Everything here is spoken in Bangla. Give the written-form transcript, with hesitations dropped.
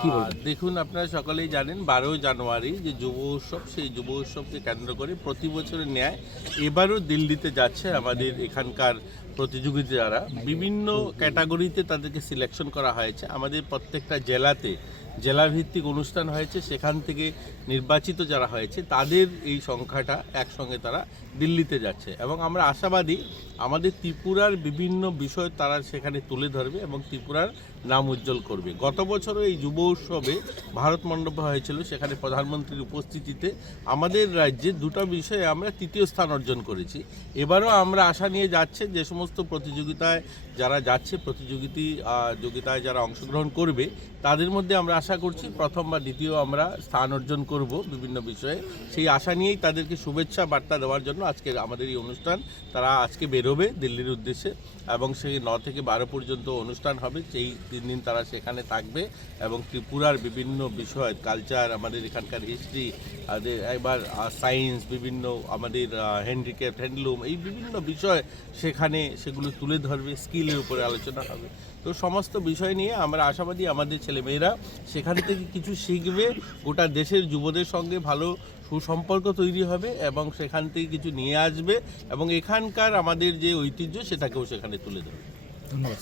কি বলবেন? দেখুন, আপনারা সকলেই জানেন 12 জানুয়ারি যে যুব উৎসব, সেই যুব উৎসবকে কেন্দ্র করে প্রতি বছরের ন্যায় এবারও দিল্লিতে যাচ্ছে আমাদের এখানকার প্রতিযোগিতা যারা বিভিন্ন ক্যাটাগরিতে তাদেরকে সিলেকশন করা হয়েছে। আমাদের প্রত্যেকটা জেলাতে জেলাভিত্তিক অনুষ্ঠান হয়েছে, সেখান থেকে নির্বাচিত যারা হয়েছে তাদের এই সংখ্যাটা একসঙ্গে তারা দিল্লিতে যাচ্ছে এবং আমরা আশাবাদী আমাদের ত্রিপুরার বিভিন্ন বিষয় তারা সেখানে তুলে ধরবে এবং ত্রিপুরার নাম উজ্জ্বল করবে। গত বছরও এই যুব উৎসবে ভারত মণ্ডপে হয়েছিল, সেখানে প্রধানমন্ত্রীর উপস্থিতিতে আমাদের রাজ্যে দুটো বিষয়ে আমরা তৃতীয় স্থান অর্জন করেছি। এবারও আমরা আশা নিয়ে যাচ্ছে যে সমস্ত প্রতিযোগিতায় যারা যাচ্ছে, প্রতিযোগিতায় যারা অংশগ্রহণ করবে তাদের মধ্যে আমরা আশা করছি প্রথম বা দ্বিতীয় আমরা স্থান অর্জন করব বিভিন্ন বিষয়ে। সেই আশা নিয়েই তাদেরকে শুভেচ্ছা বার্তা দেওয়ার জন্য আজকে আমাদের এই অনুষ্ঠান। তারা আজকে বেরোবে দিল্লির উদ্দেশ্যে এবং সেই 9 থেকে 12 পর্যন্ত অনুষ্ঠান হবে। সেই 3 দিন তারা সেখানে থাকবে এবং ত্রিপুরার বিভিন্ন বিষয়, কালচার, আমাদের এখানকার হিস্ট্রি, এবার সায়েন্স, বিভিন্ন আমাদের হ্যান্ডিক্রাফট, হ্যান্ডলুম, এই বিভিন্ন বিষয় সেখানে সেগুলো তুলে ধরবে, স্কিলের উপরে আলোচনা হবে। তো সমস্ত বিষয় নিয়ে আমরা আশাবাদী আমাদের ছেলেমেয়েরা সেখান থেকে কিছু শিখবে, গোটা দেশের যুবদের সঙ্গে ভালো সুসম্পর্ক তৈরি হবে এবং সেখান থেকে কিছু নিয়ে আসবে এবং এখানকার আমাদের যে ঐতিহ্য সেটাকেও সেখানে তুলে ধরবে। ধন্যবাদ।